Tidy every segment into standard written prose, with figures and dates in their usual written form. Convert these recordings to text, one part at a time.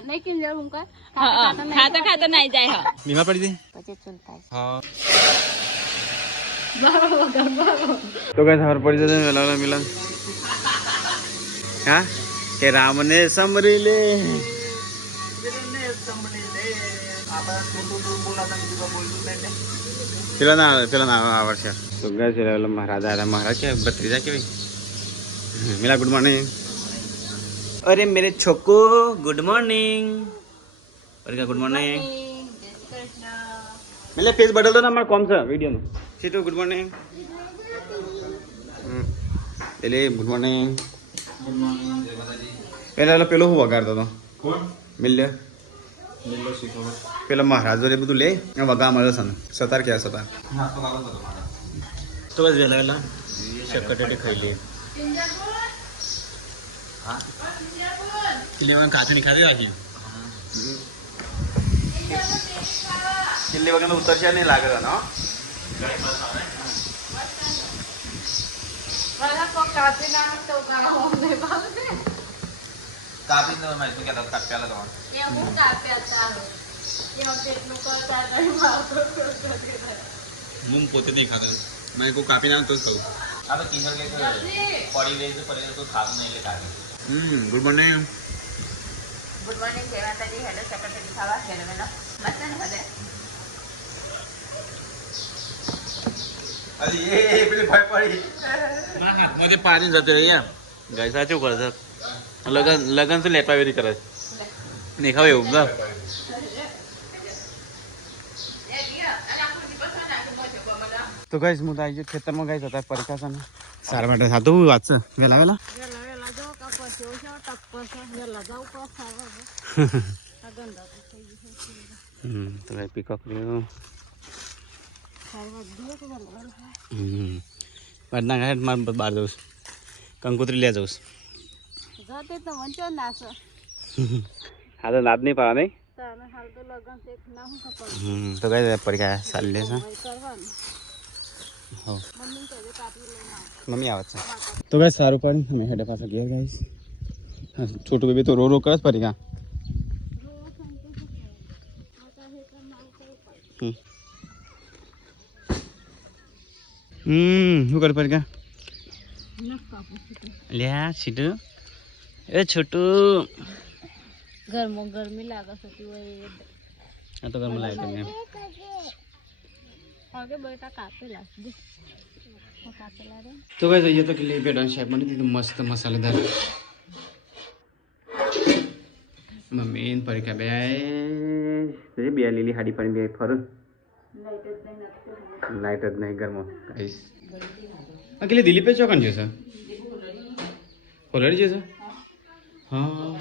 नहीं किन जाऊं उनका खाता खाता नहीं जाए हो बीमार पड़ी थी बचे चलता है हाँ तो क्या खबर पड़ी थी मेला वाला मिलन हाँ के राम ने समरी ले પેલા ના આવડશે તો ગયા છે મહારાજ આવ્યા મહારાજ કે ભત્રીજા કેવી મિલા ગુડ મોર્નિંગ અરે મેરે છોકો ગુડ મોર્નિંગ અરે ગુડ મોર્નિંગ મેલે ફેસ બદલ દો ને અમારે કોમ છે વિડીયોનું સીટુ ગુડ મોર્નિંગ એટલે ગુડ મોર્નિંગ પેલા પેલો હું વગાડતો હતો કોણ મિલ્ય પેલા મહારાજ જોડે બધું લે વગા મળ્યો છે ને સતાર ક્યાં સતાર તો બસ વહેલા વહેલા શક્કરટેટી ખાઈ લે લેવાનું કાચુની ખાધી રાખી કિલ્લી વગર ઉતરશે નહીં લાગે ને કાપી દો મેં શું કહેતા કાપ્યા લગાવવાનું હું પોતે નહીં ખાતો મેં કોઈ કાપી ના તો જ કહું આ તો કિંજલ કે પડી રહી છે પડી તો ખાતું નહીં એટલે કાપી ગુડ મોર્નિંગ गुड मॉर्निंग जय माता दी हेलो सेक्रेटरी खावा हेलो मेला मस्त है ना अरे ये પેલી ભાઈ પડી ના હાથમાં તે પાણી જતો રહ્યા ગાય સાચું કરે છે લગન તો લેટવા વેરી કરે નહીં ખાવ એવું ના તો ગાઈસ હું તો આવી ગયો ખેતરમાં ગાઈસ હતા પરીક્ષા છે ને સારા માટે સાતું વાત છે વેલા વેલા તો ભાઈ પીકોક રહ્યો ના ખાય મારે બહાર જવું કંકોત્રી લે જવું હા તો નાદ નહીં પાવા નહીં તો કઈ પરીક્ષા ચાલી લે છે મમ્મી આવે છે તો કઈ સારું પણ અમે હેડે પાછા ઘેર ગાઈશ छोटू बेबी तो रो रो कर पड़ेगा શું कर पड़ेगा લ્યા છીટુ એ છોટુ गर्मी लागा सकी वो આ તો ઘરમાં લાગે ને आगे बेटा कापेला कापेला रे तो गाइस ये तो के लिए बेडन शेप बनी थी मस्त मसालेदार मम्मी इन परीक्षा બે આય બે લીલી હાડી પણ બે ફર લાઈટ જ નહીં ઘરમાં ગાઈસ અકેલે દિલ્હી પે ચોકન છે સર ઓલરેડી છે સર હા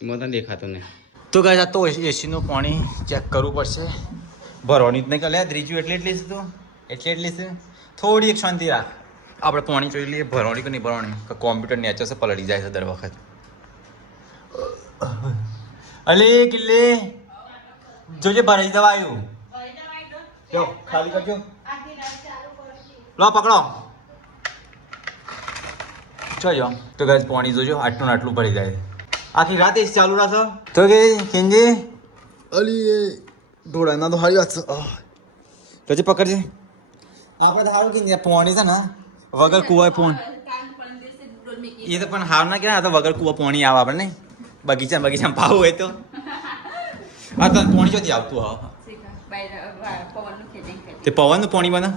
મને દેખાતો નહીં તો ગાઈસ આ તો એસીનું પાણી ચેક કરવું પડશે ભરવાની જ નહીં કે લે ત્રીજું એટલે એટલી છે તું એટલી છે થોડી એક શાંતિ રાખ આપણે પાણી જોઈ લઈએ ભરવાની કે નહીં ભરવાની કે કોમ્પ્યુટર નેચર છે પલળી જાય છે દર વખત અલે કિલ્લે જોજે ભરાઈ દવા આવ્યું જો ખાલી કરજો લો પકડો જોજો તો ગાઈસ પાણી જોજો આટલું ને આટલું ભરી જાય આખી રાત એસી ચાલુ રાખો તો કે કેંજી અલી એ ઢોળાના તો હારી વાત છે જોજે પકડજે આપણે તો સારું કે પાણી છે ને વગર કુવા પોણ એ તો પણ હાર ના કહેવાય તો વગર કુવા પાણી આવે આપણે નહીં બગીચામાં પાવું હોય તો હા તો પાણી ચોથી આવતું હા તે પવનનું પાણી બને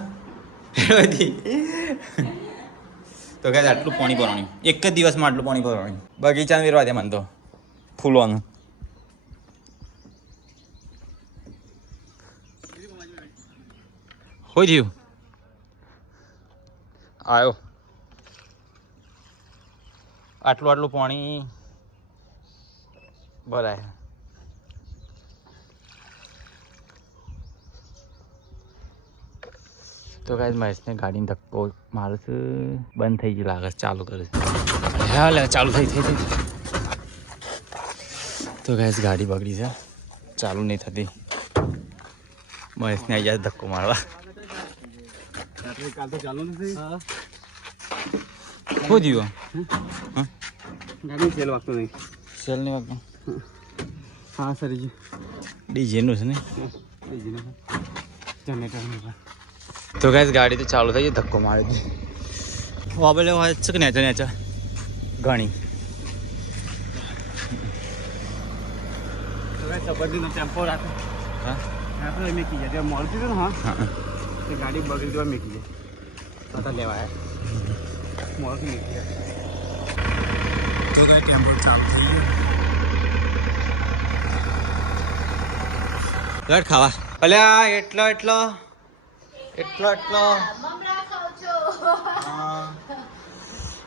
તો કહે આટલું પાણી ભરવાનું એક જ દિવસમાં આટલું પાણી ભરવાનું બગીચાને વેરવા દે મને તો ફૂલોનું હોય થયું આવ્યો આટલું પાણી ભરાય તો ગાઈસ મહેશને ગાડીને ધક્કો મારું છે બંધ થઈ ગયું લાગે ચાલુ કરે છે હા ચાલુ થઈ તો ગાઈસ ગાડી બગડી છે ચાલુ નહીં થતી મહેશને આવી જાય ધક્કો મારવા કાલ તો ચાલુ નથી શું થયું ગાડી સેલ વાગતો નહીં સેલ નહીં વાગતો હા સરી ડીજેનું છે ને જનરેટર તો ગાઈસ ગાડી તો ચાલુ થઈ ગઈ ધક્કો મારી દે વાબલે હોય છે કે નેચર નેચર ઘણી સબરજીનો ટેમ્પો રાખો હા રાખો એ મેકી જાય ત્યાં મળતી હતું ને હા હા એ ગાડી બગડી દેવા મેકી જાય હતા લેવા આવ્યા મળતી મેકી જાય તો ગાઈ ટેમ્પો ચાલુ થઈ ગયો લડ ખાવા અલ્યા એટલો એટલો એટલો એટલો હા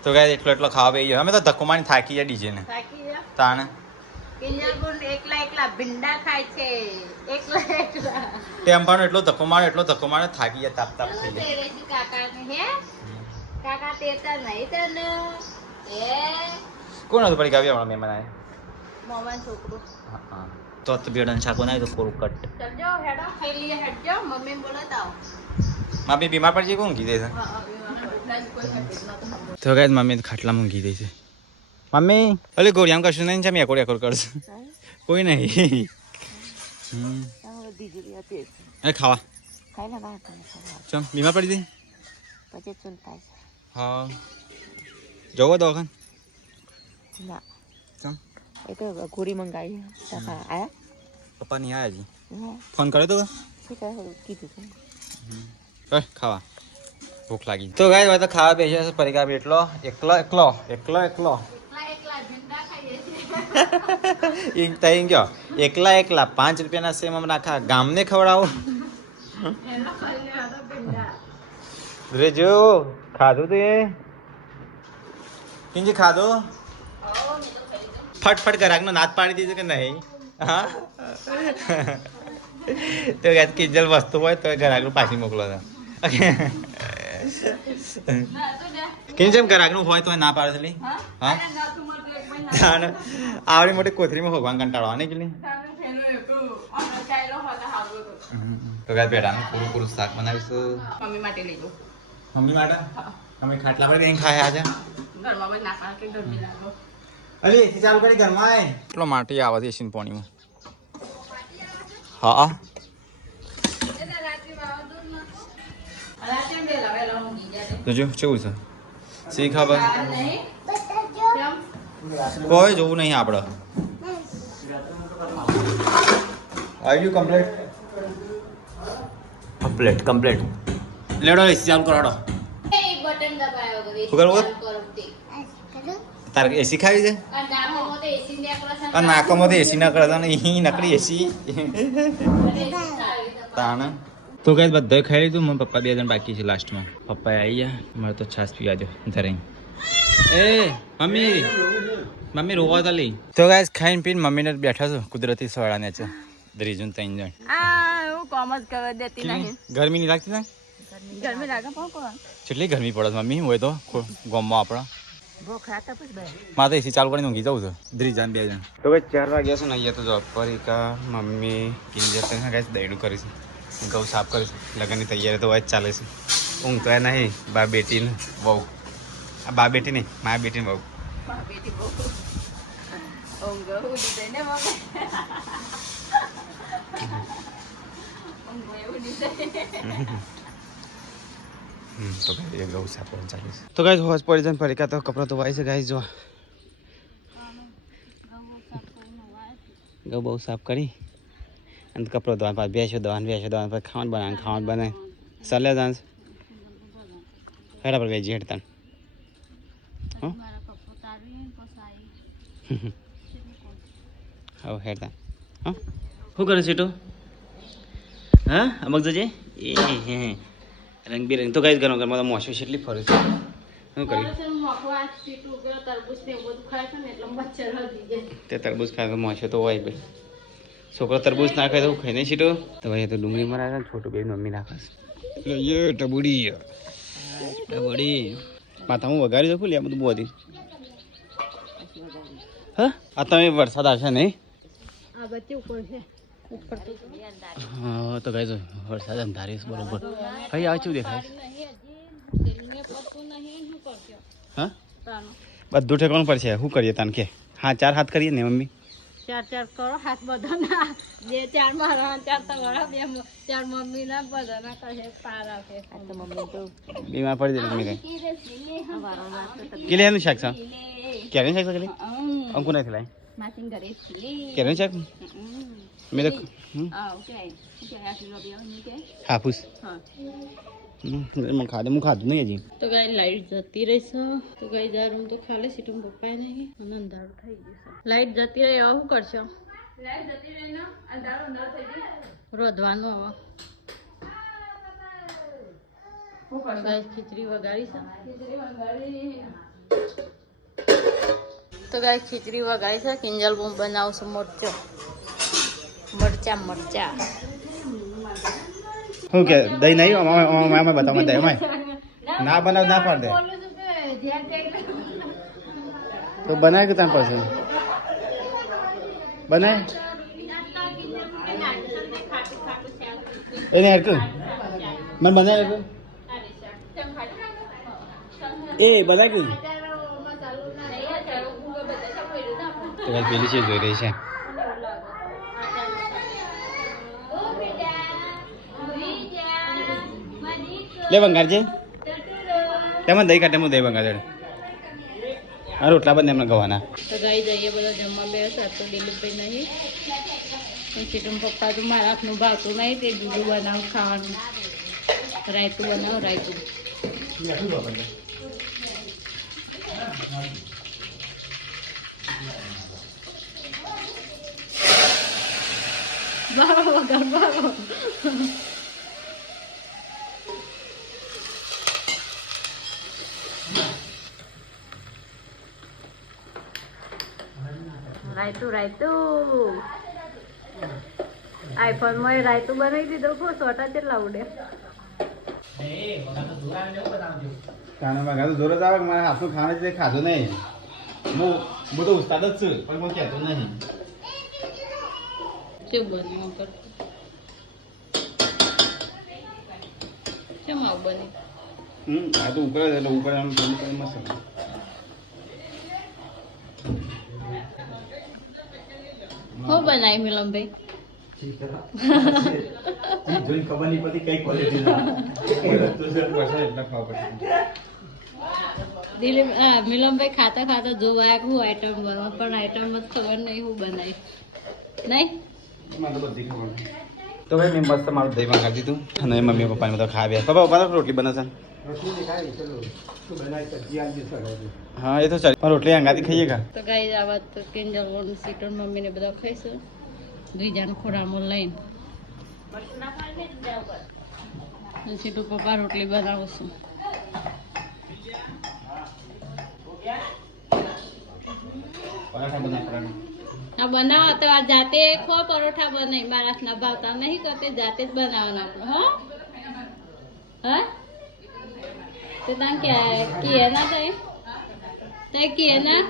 તો ગાઈ એટલો એટલો ખાવા બેસી ગયો અમે તો ધક્કો મારીને થાકી જાય ડીજે ને તાણે એકલા ભીંડા ખાય છે એકલા ટેમ્પાનો એટલો ધક્કો મારે થાકી જાય તાપ તાપ થઈ જાય કાકા તેતા નહીં તને કોણ હતું પડી ગાવી હમણાં મહેમાન આવ્યા મોમાન છોકરો હા તો બેડન શાક બનાવી તો કોરું કટ ચલજો હેડો ખાઈ લઈએ હેડજો મમ્મી બોલાતા મમ્મી બીમાર પડી જાય કોણ કીધે છે તો ગાય મમ્મી ખાટલા મૂકી દે છે મમ્મી અલે ગોળિયામ કશું નહીં છે મેં એકોડ એકોડ કરશું કોઈ નહીં અરે ખાવા ચમ બીમાર પડી દે હા જવો દવાખાન ચમ એ તો ગોળી મંગાવી આયા પપ્પા નહીં આવ્યા હજી ફોન કર્યો તો કીધું ખાવા ભૂખ લાગી તો ગાય તો ખાવા બેસ્યા છે પરિકા એટલો એકલો એકલો એકલો એકલો તઈ ગયો એકલા એકલા 5 રૂપિયાના સેમ અમને આખા ગામને ખવડાવો રે જો ખાધું તું એ કિંજી ખાધું ફટફટ ગ્રાહકનો નાદ પાડી દીધો કે નહીં હા તો ગાય કિંજલ વસ્તુ હોય તો ગ્રાહકનું પાછી મોકલો તો કિંજમ ગ્રાહકનું હોય તો ના પાડે છે હા આવડી મોટી કોથરીમાં ભગવાન કંટાળવા નહીં પેલી તો ગાય બેટાનું પૂરું પૂરું શાક બનાવીશું મમ્મી માટે લઈ લો મમ્મી માટે મમ્મી ખાટલા પર બેન ખાય આજે ઘરમાં ના પાડે કે ગરમી લાગો અલી એસી ચાલુ કરી ઘરમાં આય એટલો માટી આવે છે એસીન પાણીમાં હા તો જો કેવું છે શી ખબર કોઈ જોવું નહીં આપણે આવી ગયું કમ્પ્લીટ કમ્પ્લીટ લેડો એસી ચાલુ કરાડો બટન દબાયો શું કરવું તારે એસી ખાવી છે આ નાકોમાં તો એસી ના કરતા અહીં નકળી એસી તાણ તો કઈ બધા ખાઈ લીધું મને પપ્પા 2 જણ બાકી છે લાસ્ટમાં પપ્પા આવી ગયા મારે તો છાસ પીવા દો ધરે એ મમ્મી રોવા તો લઈ તો ગાઈસ ખાઈને પીને મમ્મીને બેઠા છો કુદરતી સવાળાને છે દ્રીજુન 3 જણ હું કોમ જ કરવા દેતી નહીં ગરમી નહીં લાગતી ને ગરમી લાગે પણ કેટલી ગરમી પડે મમ્મી હોય તો ગામમાં આપણા ભોખરા પછી ભાઈ મારે એસી ચાલુ કરીને ઊંઘી જવું છે દ્રીજાન 2 જણ તો ભાઈ 4 વાગ્યા છે ને અહીંયા તો જો પરિકા મમ્મી કિંજર તો ગાઈસ દૈડું કરીશું ગૌ સાફ કરીશું લગ્નની તૈયારી તો હોય જ ચાલે છે ઊંઘ તો નહીં બા બેટીને બહુ આ બા બેટી નહીં મારા બેટીને બહુ બેટી બહુ ઊંઘ ઉડી જાય ને મમ્મી ઊંઘ ઉડી જાય તો ગાઈ ગૌ સાફ કરવાનું ચાલે છે તો ગાઈસ હોશ પડી જાય પરિકા તો કપડાં ધોવાય છે ગાઈસ જો ગૌ બહુ સાફ કરી અને કપડો ધોવા પાછ બેસો ધોવાનું પછી ખાવાનું બનાવે ચાલે જાણ હેડા પર વેજી હેડતા હા હેડતા હા શું કરે છે તું હા અમક જજે એ હે રંગબેરંગ તો ગાઈસ ઘરમાં તો મોસું કેટલી ફરું છે શું કર્યું તે તરબૂચ ખાય તો મોસો તો હોય ભાઈ છોકરો તરબૂચ નાખે તો ખાઈ નહીં છીટો તો ભાઈ તો ડુંગળી મરાવે ને છોટું બેન મમ્મી નાખે છે ટબુડી માથામાં વગાડી દો ફૂલ આ બધું બોધી હા આ તમે વરસાદ આવશે નહીં હા તો ગાઈસ વરસાદ અંધારી બરોબર ભાઈ આવે શું દેખાય હા બધું ઠેકવાનું પડશે શું કરીએ તાન કે હા 4 હાથ કરીએ ને મમ્મી ચાર કરો હાથ બધાના જે 4 મારા 4 તમારા 2 4 મમ્મીના બધાના કહે પાર આપે આ તો મમ્મી તો બીમાર પડી જાય મમ્મી કઈ કેલેનું શાક છે કેલેનું શાક છે અંકુ નથી લાય માસીન ઘરે છે કેલેનું શાક મેરે ઓકે કે આટલું લોબિયા કે હાફૂસ હા હું ખાધું નહીં હજી તો ગાય લાઈટ જતી રહેશે તો ગાય જા રૂમ તો ખાલી સીટું પપ્પાએ નહીં અને અંધારું થઈ જશે લાઈટ જતી રહે હવે શું કરશો લાઈટ જતી રહી ને અંધારું ન થઈ જાય રોધવાનું હવે ગાય ખીચડી વગાડી છે તો ગાય ખીચડી વગાડી છે કિંજલ બૂમ બનાવશું મરચા શું કે દહીં નહીં અમે બતાવવા દે અમે ના બનાવ ના પાડ દે તો બનાય કે ત્યાં પછી બનાય એને હરકું મને બનાય હરકું એ બનાય કે તો પેલી છે જોઈ રહી છે લે બંગારજે તેમાં દહીં કાઢે હું દહીં બંગાર હા રોટલા બંને એમને ગવાના તો ગાઈ જઈએ બધા જમવા બેસે તો દિલીપભાઈ નહીં ચીટું પપ્પા તો મારા હાથનું ભાવતું નહીં તે જુદું બનાવ ખાવાનું રાયતું બનાવ રાયતું બારો રાયતું આઈફોન માં રાયતું બનાવી દીધું કો સોટા કેટલા ઉડે ખાના માં ગાતો જોર જ આવે મારા હાથનું ખાવાનું છે ખાધું નહીં હું તો ઉસ્તાદ જ છું પણ હું કહેતો નહીં શું બન્યું કર કેમ આવું બને આ તો ઉકળે એટલે ઉકળે આમ મસ્ત હું બનાવી મિલમભાઈ જોઈ ખબર નહીં પડી કઈ ક્વોલિટી દિલીપ મિલમભાઈ ખાતા ખાતા જોવા હું આઈટમ બનાવ પણ આઈટમ જ ખબર નહીં હું બનાવી નહીં તો ભાઈ મેં મસ્ત મારું દહીં મંગાવી દીધું અને મમ્મી પપ્પાને બધા ખાવ્યા પપ્પા રોટલી બનાવશે હા એ તો ચાલે પણ રોટલી અંગાથી ખાઈએ કા તો ગાઈ આવા તો કિંજલ સીટોન મમ્મી ને બધા ખાઈશું દ્વિજાને ખોરામાં લઈને સીટું પપ્પા રોટલી બનાવશું પરાઠા બનાવ બનાવો તો આ જાતે ખો પરોઠા બનાવી મારા હાથના ભાવતા નહીં કરતે જાતે જ બનાવવાના આપણે હા તો તાન કે ના તે કે ના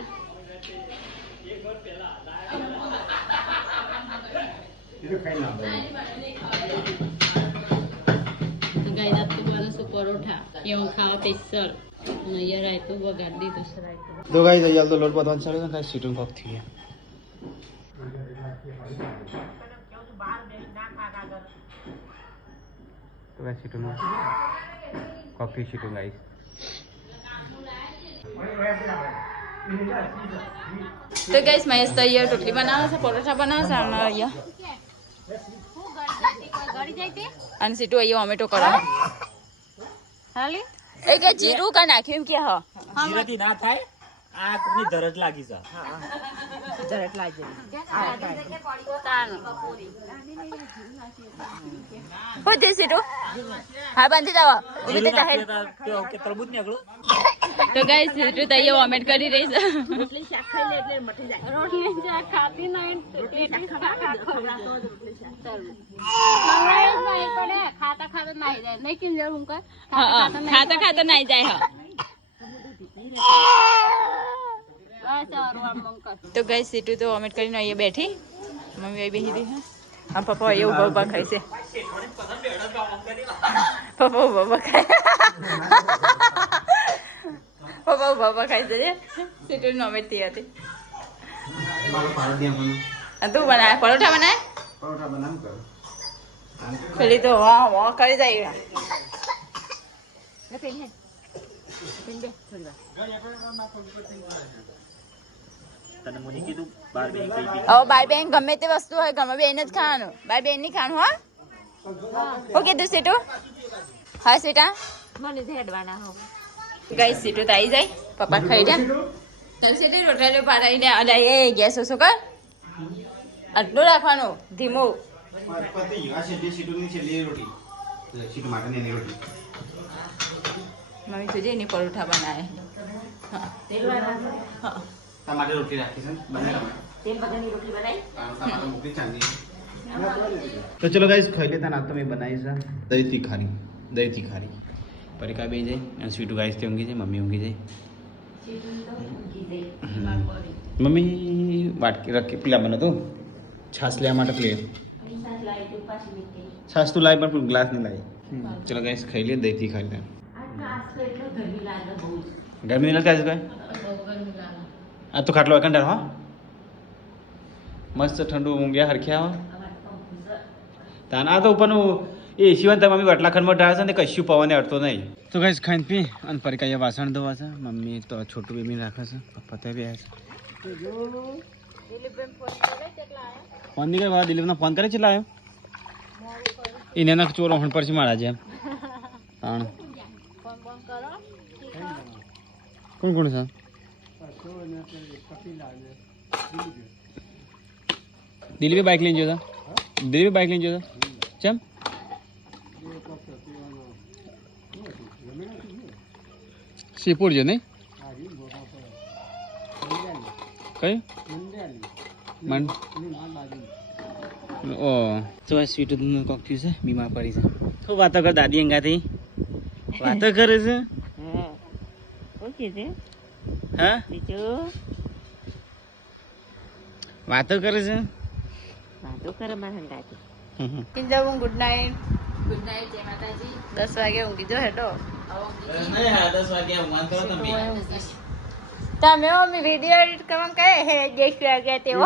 ગાય રાત તો બનાવશું પરોઠા એવું ખાવા સ્પેશિયલ અહીંયા રાયતું વગાડી દીધું છે રાયતું તો ગાઈ જલ્દી લોટ બધવાનું ચાલુ ને કાંઈ સીટું કોક થઈ ગયા તો ગાઈ સીટું કોફી સીટું ગાઈસ તો ગાઈસ મહેશ તો અહીંયા રોટલી બનાવે છે પરોઠા બનાવે છે અને અહીંયા અને સીટું અહીંયા ઓમેટો કરે હાલી એ કે જીરું કા નાખ્યું એમ કે હા જીરાથી ના થાય આ કોની ધરજ લાગી છે જરટ લાગે હો દે સીટું હા બાંધી જાવ ઉભી થઈ જાહેર કે તરબૂચ નીકળું તો ગાઈસ સીટું તો અહીંયા ઓમેટ કરી રહી છે રોટલી શાક ખાતી નહીં ખાતા ખાતા નાઈ જાય નહીં કેમ જવું કર ખાતા ખાતા નાઈ જાય તો ગાઈસ સીટું તો ઓમેટ કરીને અહીંયા બેઠી મમ્મી અહીં બેસી હતી હા પપ્પા અહીંયા ઉભા ઉભા ખાય છે પપ્પા ઉભા ઉભા ખાય પપ્પા ઉભા ઉભા ખાય છે સીટું ઓમેટ થઈ હતી તું બનાય પરોઠા બનાય પરોઠા બનાવ કર પેલી તો વાહ વાહ કરી જાય તને મને કીધું બાર બેન કઈ બી હવે બાય બેન ગમે તે વસ્તુ હોય ગમે બેન જ ખાવાનું બાય બેન નહીં ખાવાનું હા હું કીધું સીટુ હા સીટા મને ઝેડવાના હો ગઈ સીટુ તો આવી જાય પપ્પા ખાઈ જાય ચાલ સીટી રોટલા પાડાઈને અલે એ ગેસ ઓછો કર આટલું રાખવાનું ધીમું પતિ આ સીટુની છેલ્લી રોટી સીટુ માટે એની રોટી મમ્મી જોજે એની પરોઠા બનાવે હા તમારે રોટી રાખી છે બનાવી તેલ વગરની રોટલી બનાવી તમારે મૂકી ચાંદી તો ચલો ગાઈસ ખાઈ લેતા ના તમે બનાવી છે દહીં તીખારી પરિકા બે જાય અને સ્વીટુ ગાઈસ તે ઊંઘી જાય મમ્મી ઊંઘી જાય મમ્મી વાટકી રાખી પેલા બનો તો છાશ લેવા માટે પ્લે છાશ તો લાવી પણ ગ્લાસ નહીં લાવી ચલો ગાઈસ ખાઈ લે દહીં તીખારી લે ગરમી નથી આજે કઈ આ તો ખાટલો એકંદર હા મસ્ત ઠંડુ ઊંઘ્યા હરખ્યા તાન આ તો ઉપરનું એ સિવાય તમે મમ્મી વટલાખંડમાં ઢાળે છે ને કશું પવને અડતો નહીં તો ગાઈસ ખાઈને પી અને પરિકા વાસણ ધોવા છે મમ્મી તો છોટું બેબી રાખે છે પપ્પા ત્યાં બી છે ફોન નહીં કરે દિલીપનો ફોન કરે છે લાવ્યો એને ના ચોરો હણ પરથી મારા જેમ તાણ કોણ કોણ છે દિલીપે બાઇક લઈને જતા દિલીપે બાઇક લઈને જતા ચમ શિવપુર છે નહીં કયું ઓ તો સ્વીટ કોક થયું છે બીમાર પડી છે ખૂબ વાતો કર દાદી અંગાથી વાતો કરે છે ઓકે છે હા બીજું વાતો કરે છે વાતો કરે મારા હંગાતી કિંજવું ગુડ નાઇટ જય માતાજી 10 વાગે ઊંઘી જો હેડો તમે મમ્મી વિડીયો એડિટ કરવાનું કહે હે 10 વાગ્યા તેવો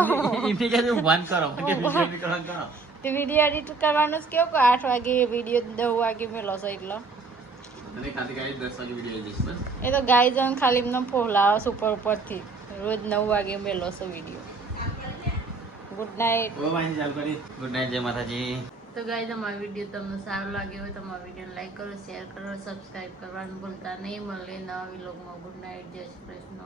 તે વિડીયો એડિટ કરવાનું જ કેવું કે 8 વાગે વિડીયો 10 વાગે મેલો છો એટલો એ તો ગાય જણ ખાલી એમને ફોલાવો છે ઉપરથી રોજ 9 વાગે મેલો છો video good night good night જય માતાજી તો ગાઈઝ અમારો વિડીયો તમને સારો લાગ્યો હોય તો અમારા વિડીયોને લાઈક કરો શેર કરો સબસ્ક્રાઈબ કરવાનું ભૂલતા નહીં મળે નવા વ્લોગમાં ગુડ નાઇટ જય શ્રી કૃષ્ણ